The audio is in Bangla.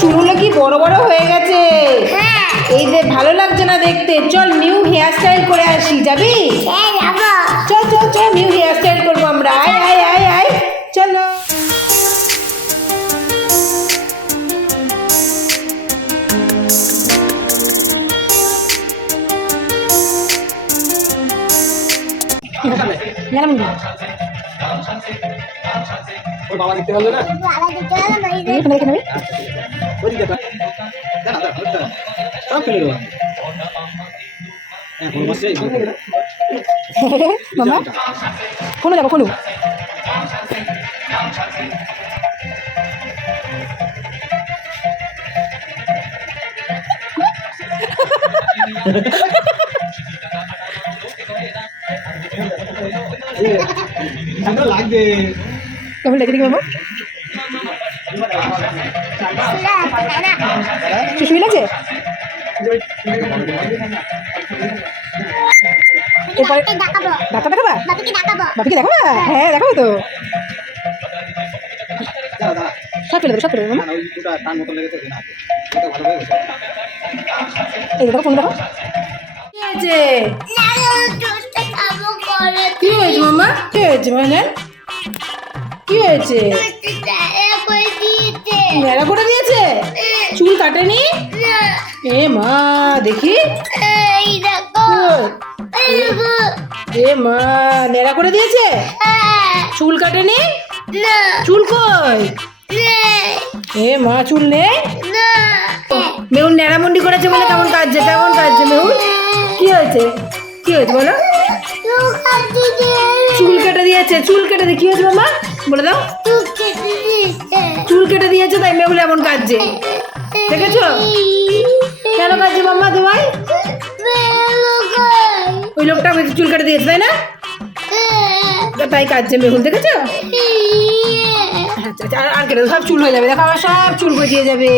চুলগুলো কি বড় বড় হয়ে গেছে। এই যে ভালো লাগছে না দেখতে, চল নিউ হেয়ার স্টাইল করে আসি, যাবি? চল চল চল নিউ হেয়ার স্টাইল করবো আমরা, আয় আয় আয় আয় চলো। বাবা দেখতে পারলো না, সব ফেলে দেবো। মামা ফোনে যাবো, ফোন লাগবে কেমন লাগে দেখি মামা, শুশুই লাগছে। এরপরে ডাক্তার দেখাবা, বাপিকে দেখাবা? হ্যাঁ দেখাবো তো, সব ফেলে দেবো সব ফেলে দেবো। এই দেখো ফোন দেখো, কি হয়েছে? কি হয়েছে মামা, কি হয়েছে মানে, কি হয়েছে? ন্যাড়া করে দিয়েছে, চুল কাটেনি? এ মা দেখি, এ মা ন্যাড়া করে দিয়েছে, চুল কাটেনি? চুল কই? এ মা চুল নেই? মেহুল ন্যাড়ামুন্ডি করেছে বলে কেমন কাটছে, কেমন কাটছে মেহুল? কি হয়েছে, কি হয়েছে বলো? চুল কেটে দিয়েছে, চুল কেটে দিয়ে কি হয়েছে মামা বলে দাও? চুল কেটে দিয়েছে তাই মেহুল এমন কাটছে, দেখেছো? কেন কাটছে মাম্মা তোমায়? ওই লোকটা চুল কেটে দিয়েছে তাই না, তাই কাটছে মেহুল, দেখেছো? আচ্ছা আচ্ছা আর কেটে সব চুল হয়ে যাবে, দেখো আমার সব চুল গজিয়ে যাবে।